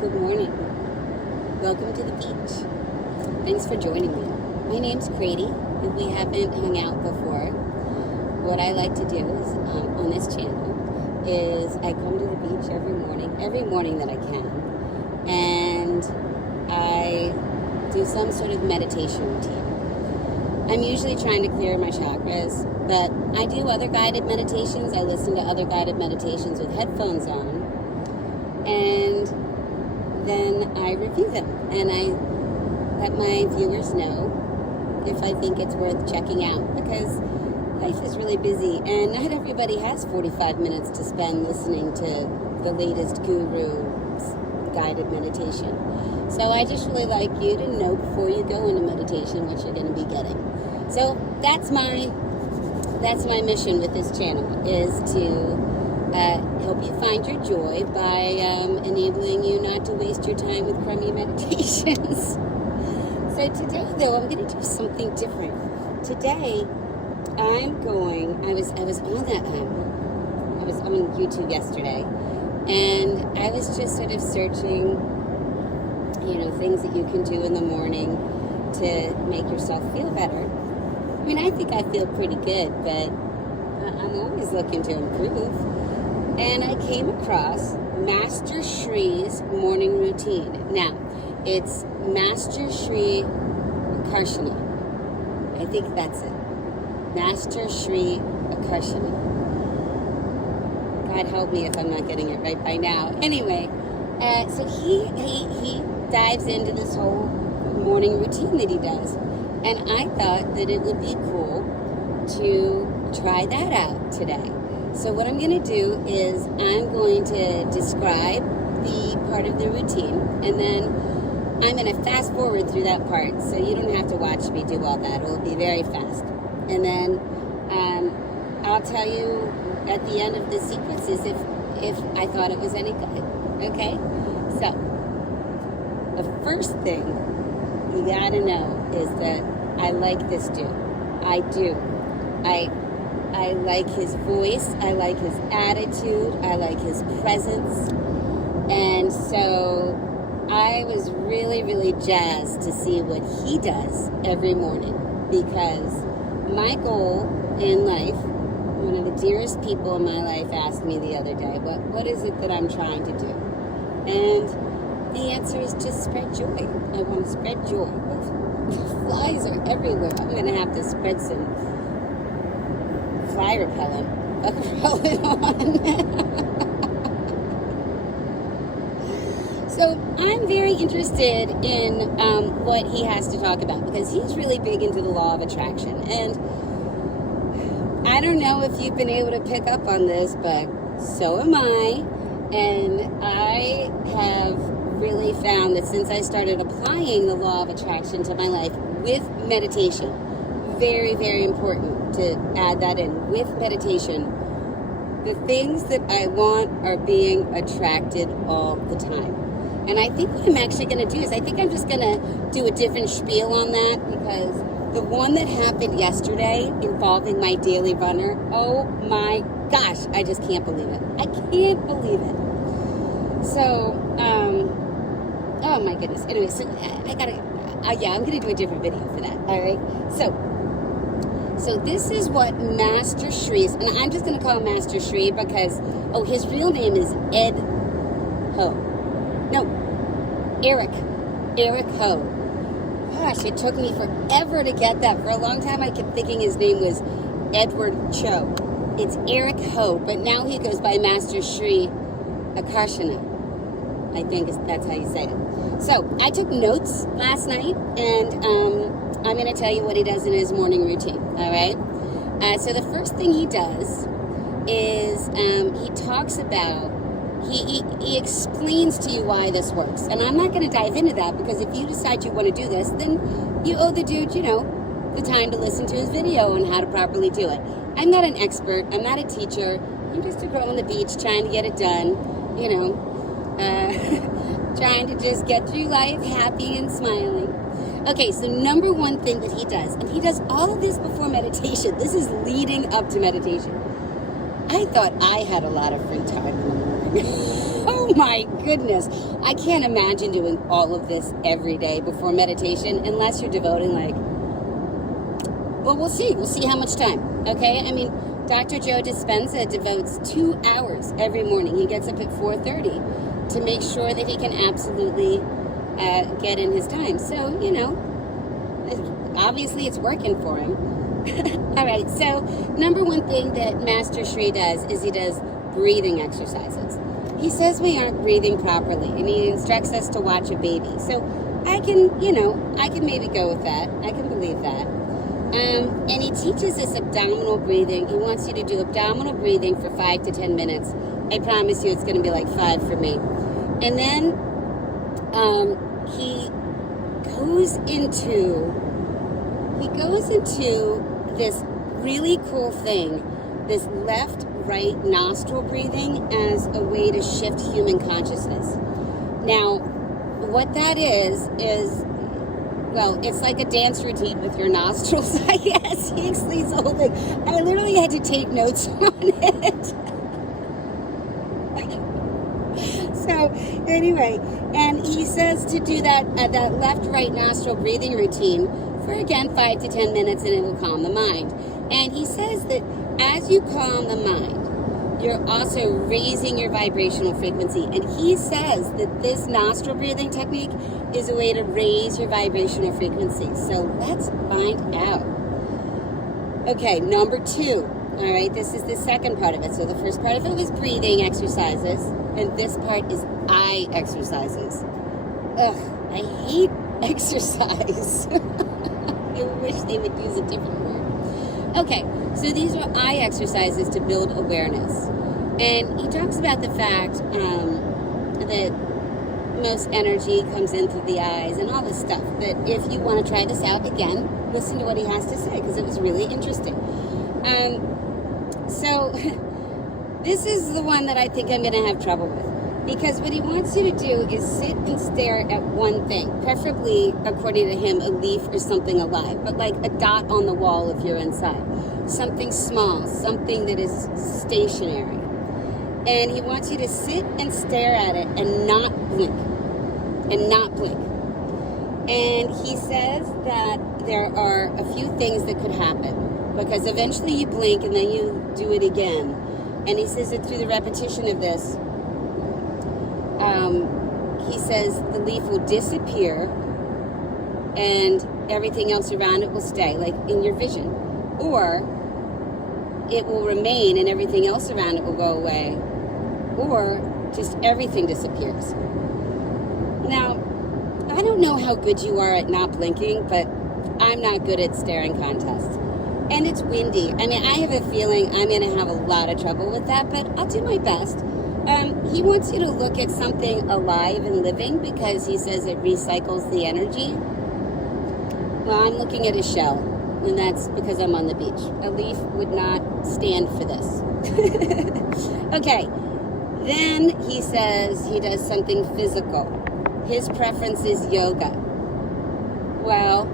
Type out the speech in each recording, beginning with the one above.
Good morning. Welcome to the beach. Thanks for joining me. My name's Crady, and we haven't hung out before. What I like to do is, on this channel is I come to the beach every morning that I can, and I do some sort of meditation routine. I'm usually trying to clear my chakras, but I do other guided meditations. I listen to other guided meditations with headphones on, and then I review them, and I let my viewers know if I think it's worth checking out, because life is really busy, and not everybody has 45 minutes to spend listening to the latest guru's guided meditation. So I just really like you to know before you go into meditation what you're going to be getting. So that's my mission with this channel, is to help you find your joy by enabling you not to waste your time with crummy meditations. So today, though, I'm going to do something different. Today, I was on YouTube yesterday, and I was just sort of searching, things that you can do in the morning to make yourself feel better. I mean, I think I feel pretty good, but I'm always looking to improve. And I came across Master Sri's morning routine. Now, it's Master Sri Akarshana. I think that's it. Master Sri Akarshana. God help me if I'm not getting it right by now. Anyway, so he dives into this whole morning routine that he does. And I thought that it would be cool to try that out today. So what I'm going to do is I'm going to describe the part of the routine, and then I'm going to fast forward through that part, so you don't have to watch me do all that. It will be very fast. And then I'll tell you at the end of the sequences if I thought it was any good. Okay? So, the first thing you got to know is that I like this dude. I do. I like his voice, I like his attitude, I like his presence, and so I was really, really jazzed to see what he does every morning, because my goal in life, one of the dearest people in my life asked me the other day, what is it that I'm trying to do? And the answer is just spread joy. I want to spread joy. The flies are everywhere. I'm going to have to spread some fly repellent on. So I'm very interested in what he has to talk about, because he's really big into the law of attraction. And I don't know if you've been able to pick up on this, but so am I. And I have really found that since I started applying the law of attraction to my life with meditation, very, very important to add that in. With meditation, the things that I want are being attracted all the time. And I think what I'm actually going to do is I think I'm just going to do a different spiel on that, because the one that happened yesterday involving my daily runner, oh my gosh, I just can't believe it. I can't believe it. So, oh my goodness. Anyway, so I'm going to do a different video for that. All right. So this is what Master Sri's, and I'm just going to call him Master Sri because, his real name is Eric Ho. Gosh, it took me forever to get that. For a long time, I kept thinking his name was Edward Cho. It's Eric Ho, but now he goes by Master Sri Akarshana. I think that's how you say it. So I took notes last night, and I'm going to tell you what he does in his morning routine, all right? So the first thing he does is he talks about, he explains to you why this works. And I'm not going to dive into that, because if you decide you want to do this, then you owe the dude, the time to listen to his video on how to properly do it. I'm not an expert. I'm not a teacher. I'm just a girl on the beach trying to get it done, trying to just get through life happy and smiling. Okay, so number one thing that he does, and he does all of this before meditation. This is leading up to meditation. I thought I had a lot of free time in the morning. Oh Oh my goodness. I can't imagine doing all of this every day before meditation unless you're devoting well, we'll see. We'll see how much time. Okay? I mean, Dr. Joe Dispenza devotes 2 hours every morning. He gets up at 4:30 to make sure that he can absolutely get in his time. So, obviously it's working for him. All right, so number one thing that Master Sri does is he does breathing exercises. He says we aren't breathing properly, and he instructs us to watch a baby. So I can maybe go with that. I can believe that. And he teaches us abdominal breathing. He wants you to do abdominal breathing for 5 to 10 minutes. I promise you it's going to be like 5 for me. And then he goes into this really cool thing, this left-right nostril breathing as a way to shift human consciousness. Now, what that is, well, it's like a dance routine with your nostrils, I guess. He explains the whole thing. I literally had to take notes on it. So, anyway, and he says to do that left-right nostril breathing routine for, again, 5 to 10 minutes, and it will calm the mind. And he says that as you calm the mind, you're also raising your vibrational frequency. And he says that this nostril breathing technique is a way to raise your vibrational frequency. So let's find out. Okay, number 2. All right, this is the second part of it. So the first part of it was breathing exercises, and this part is eye exercises. Ugh, I hate exercise. I wish they would use a different word. Okay, so these are eye exercises to build awareness. And he talks about the fact that most energy comes in through the eyes and all this stuff. But if you want to try this out again, listen to what he has to say, because it was really interesting. So this is the one that I think I'm going to have trouble with. Because what he wants you to do is sit and stare at one thing, preferably, according to him, a leaf or something alive, but like a dot on the wall if you're inside. Something small, something that is stationary. And he wants you to sit and stare at it and not blink. And not blink. And he says that there are a few things that could happen, because eventually you blink and then you do it again. And he says that through the repetition of this, he says the leaf will disappear and everything else around it will stay, like in your vision. Or it will remain and everything else around it will go away. Or just everything disappears. Now, I don't know how good you are at not blinking, but I'm not good at staring contests. And it's windy. I mean, I have a feeling I'm going to have a lot of trouble with that, but I'll do my best. He wants you to look at something alive and living because he says it recycles the energy. Well, I'm looking at a shell, and that's because I'm on the beach. A leaf would not stand for this. Okay, then he says he does something physical. His preference is yoga. Well,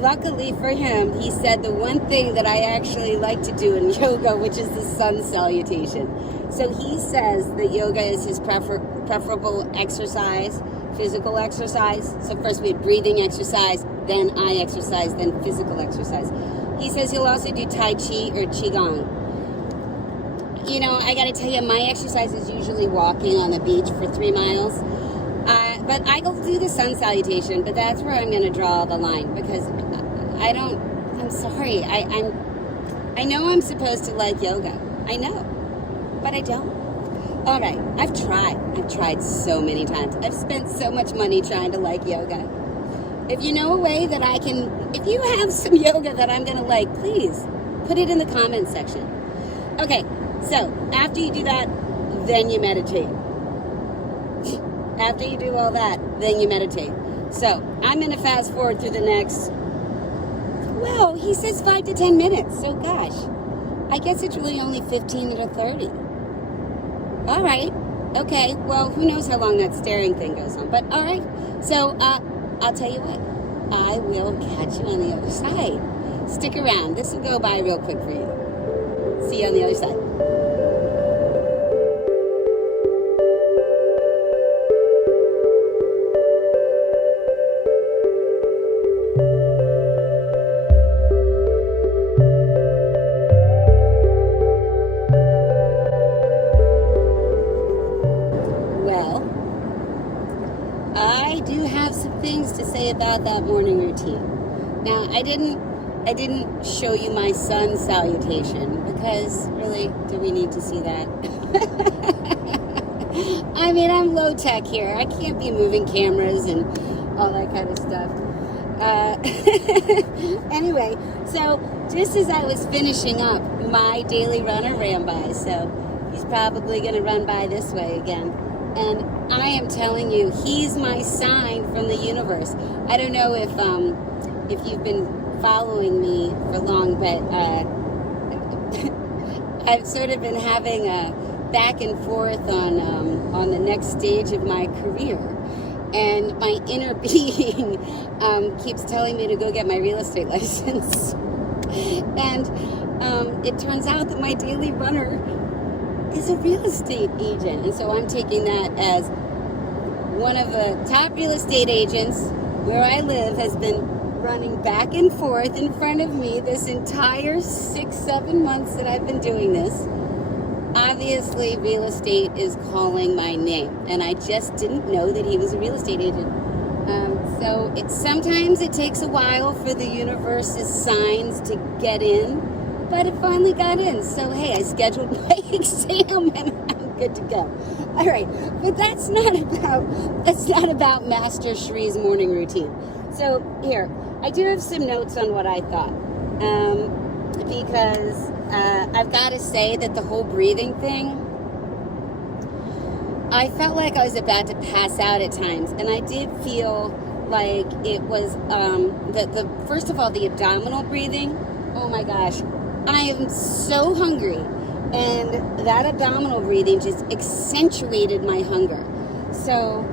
luckily for him, he said the one thing that I actually like to do in yoga, which is the sun salutation. So he says that yoga is his preferable exercise, physical exercise. So first we had breathing exercise, then eye exercise, then physical exercise. He says he'll also do Tai Chi or Qigong. You know, I got to tell you, my exercise is usually walking on the beach for 3 miles. But I go do the sun salutation, but that's where I'm going to draw the line, because I'm sorry. I know I'm supposed to like yoga. I know. But I don't. All right, I've tried so many times. I've spent so much money trying to like yoga. If you know a way that if you have some yoga that I'm gonna like, please put it in the comments section. Okay, so after you do that, then you meditate. After you do all that, then you meditate. So I'm gonna fast forward through the next, well, he says 5 to 10 minutes, so gosh, I guess it's really only 15 to 30. All right. Okay. Well, who knows how long that staring thing goes on. But all right. So I'll tell you what. I will catch you on the other side. Stick around. This will go by real quick for you. See you on the other side. Well, I do have some things to say about that morning routine. Now, I didn't show you my sun salutation because really, do we need to see that? I mean, I'm low tech here. I can't be moving cameras and all that kind of stuff. Anyway, so just as I was finishing up, my daily runner ran by, so he's probably going to run by this way again. And I am telling you, he's my sign from the universe. I don't know if you've been following me for long, but I've sort of been having a back and forth on the next stage of my career. And my inner being keeps telling me to go get my real estate license. And it turns out that my daily runner is a real estate agent. And so I'm taking that as one of the top real estate agents where I live has been running back and forth in front of me this entire 6-7 months that I've been doing this. Obviously, real estate is calling my name, and I just didn't know that he was a real estate agent. So sometimes it takes a while for the universe's signs to get in, but it finally got in. So hey, I scheduled my exam, and I'm good to go. All right, but that's not about Master Sri's morning routine. So here, I do have some notes on what I thought, because I've got to say that the whole breathing thing, I felt like I was about to pass out at times, and I did feel like it was the first of all, the abdominal breathing. Oh my gosh, I am so hungry, and that abdominal breathing just accentuated my hunger. So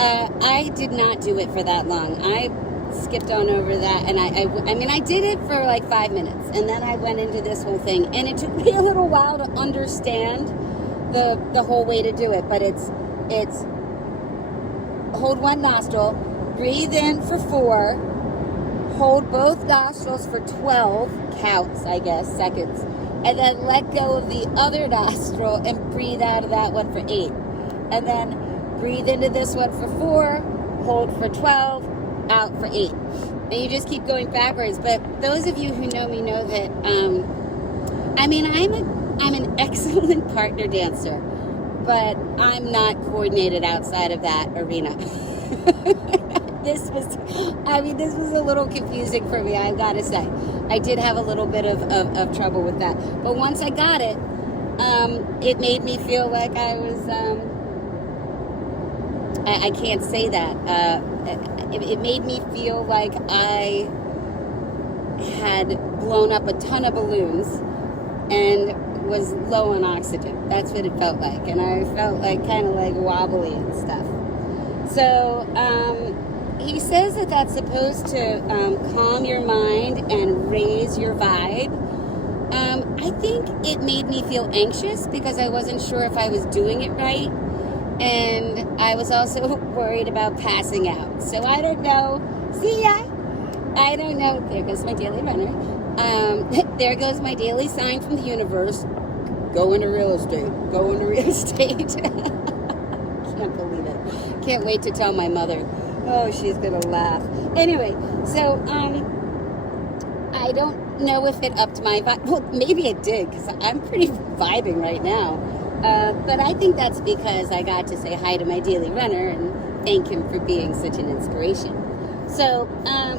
I did not do it for that long. I skipped on over that, and I mean I did it for like 5 minutes, and then I went into this whole thing, and it took me a little while to understand the whole way to do it. But it's hold one nostril, breathe in for 4, hold both nostrils for 12 counts, I guess, seconds, and then let go of the other nostril and breathe out of that one for 8, and then breathe into this one for 4, hold for 12, out for 8, and you just keep going backwards. But those of you who know me know that I mean I'm an excellent partner dancer, but I'm not coordinated outside of that arena. This was a little confusing for me, I've got to say. I did have a little bit of trouble with that, but once I got it, it made me feel like I was I can't say that. It made me feel like I had blown up a ton of balloons and was low on oxygen. That's what it felt like. And I felt like kind of like wobbly and stuff. So he says that that's supposed to calm your mind and raise your vibe. I think it made me feel anxious because I wasn't sure if I was doing it right. And I was also worried about passing out. So I don't know. See ya. I don't know. There goes my daily runner. There goes my daily sign from the universe. Go into real estate. Go into real estate. Can't believe it. Can't wait to tell my mother. Oh, she's going to laugh. Anyway, so I don't know if it upped my vibe. Well, maybe it did, because I'm pretty vibing right now. But I think that's because I got to say hi to my daily runner and thank him for being such an inspiration. So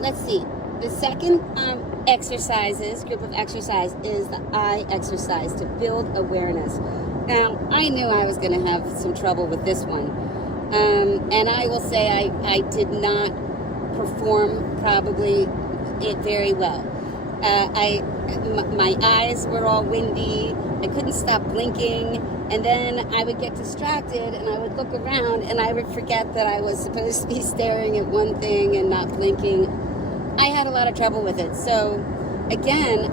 let's see. The second group of exercise is the eye exercise to build awareness. Now, I knew I was going to have some trouble with this one. And I will say I did not perform probably it very well. My eyes were all windy. I couldn't stop blinking. And then I would get distracted and I would look around and I would forget that I was supposed to be staring at one thing and not blinking. I had a lot of trouble with it. So again,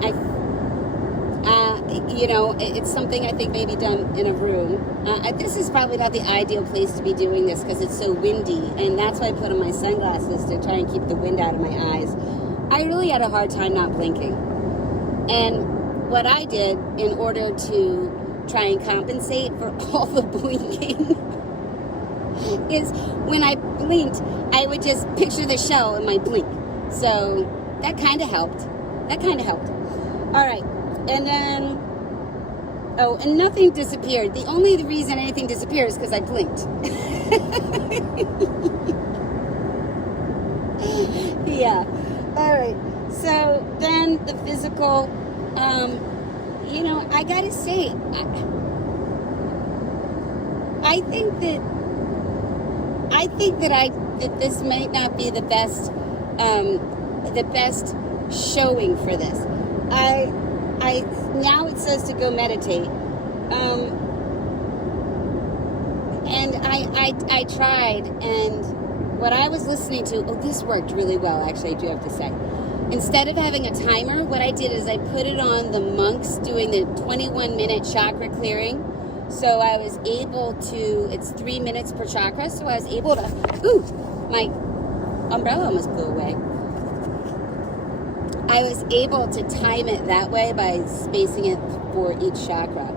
it's something I think maybe done in a room. This is probably not the ideal place to be doing this because it's so windy, and that's why I put on my sunglasses to try and keep the wind out of my eyes. I really had a hard time not blinking. And what I did in order to try and compensate for all the blinking is when I blinked, I would just picture the shell in my blink. So that kind of helped. All right. And then, oh, and nothing disappeared. The only reason anything disappeared is because I blinked. Yeah. All right. So then the physical, I gotta say, I think that this might not be the best showing for this. I now it says to go meditate, and I tried, and what I was listening to, this worked really well, actually, I do have to say. Instead of having a timer, what I did is I put it on the monks doing the 21-minute chakra clearing. So I was able to, it's 3 minutes per chakra, so I was able to, my umbrella almost blew away. I was able to time it that way by spacing it for each chakra.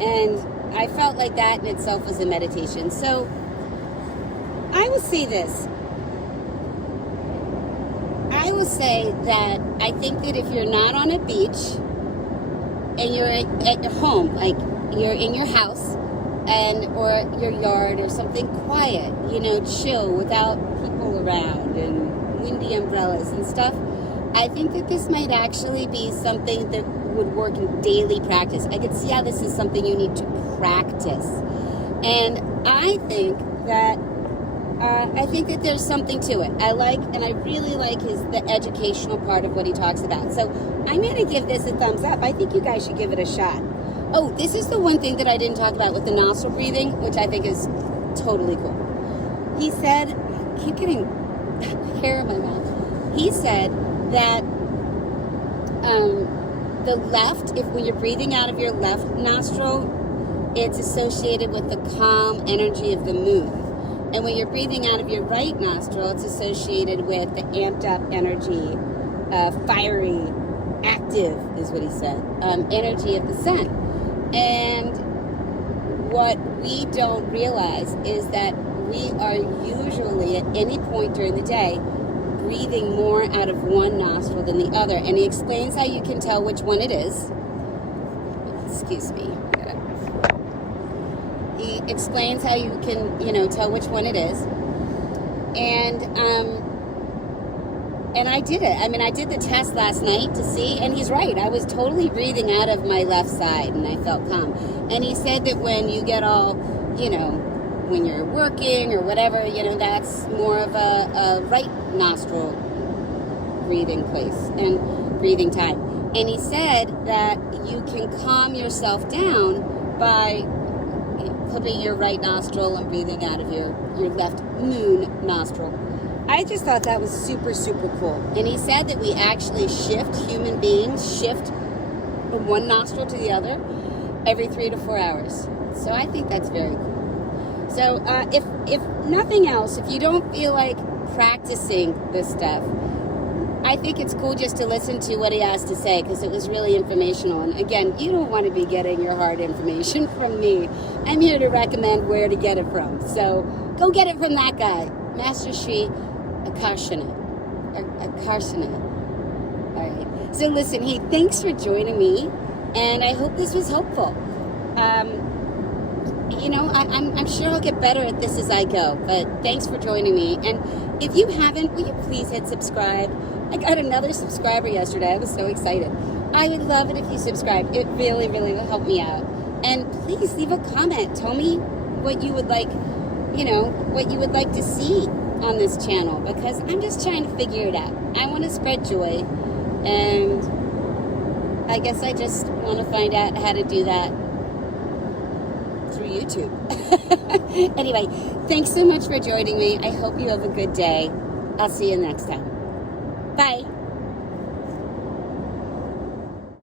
And I felt like that in itself was a meditation. So I will say this. I will say that I think that if you're not on a beach and you're at your home, like you're in your house or your yard or something quiet, chill without people around and windy umbrellas and stuff, I think that this might actually be something that would work in daily practice. I could see how this is something you need to practice. And I think that there's something to it. I really like the educational part of what he talks about. So I'm going to give this a thumbs up. I think you guys should give it a shot. Oh, this is the one thing that I didn't talk about with the nostril breathing, which I think is totally cool. He said, I keep getting hair in my mouth. He said that the left, when you're breathing out of your left nostril, it's associated with the calm energy of the moon. And when you're breathing out of your right nostril, it's associated with the amped up energy, fiery, active, is what he said, energy of the sun. And what we don't realize is that we are usually, at any point during the day, breathing more out of one nostril than the other. And he explains how you can tell which one it is. Excuse me. He explains how you can, tell which one it is. And I did it. I did the test last night to see, and he's right. I was totally breathing out of my left side, and I felt calm. And he said that when you get all, when you're working or whatever, that's more of a right nostril breathing place and breathing time. And he said that you can calm yourself down by clipping your right nostril and breathing out of your left moon nostril. I just thought that was super, super cool. And he said that we actually human beings shift from one nostril to the other every 3 to 4 hours. So I think that's very cool. So if nothing else, if you don't feel like practicing this stuff, I think it's cool just to listen to what he has to say, because it was really informational. And again, you don't want to be getting your hard information from me. I'm here to recommend where to get it from. So go get it from that guy, Master Sri Akarshana. All right. So listen, hey, thanks for joining me, and I hope this was helpful. I'm sure I'll get better at this as I go, but thanks for joining me. And if you haven't, will you please hit subscribe? I got another subscriber yesterday. I was so excited. I would love it if you subscribe. It really, really will help me out. And please leave a comment. Tell me what you would like, what you would like to see on this channel, because I'm just trying to figure it out. I want to spread joy, and I guess I just want to find out how to do that through YouTube. Anyway, thanks so much for joining me. I hope you have a good day. I'll see you next time. Bye.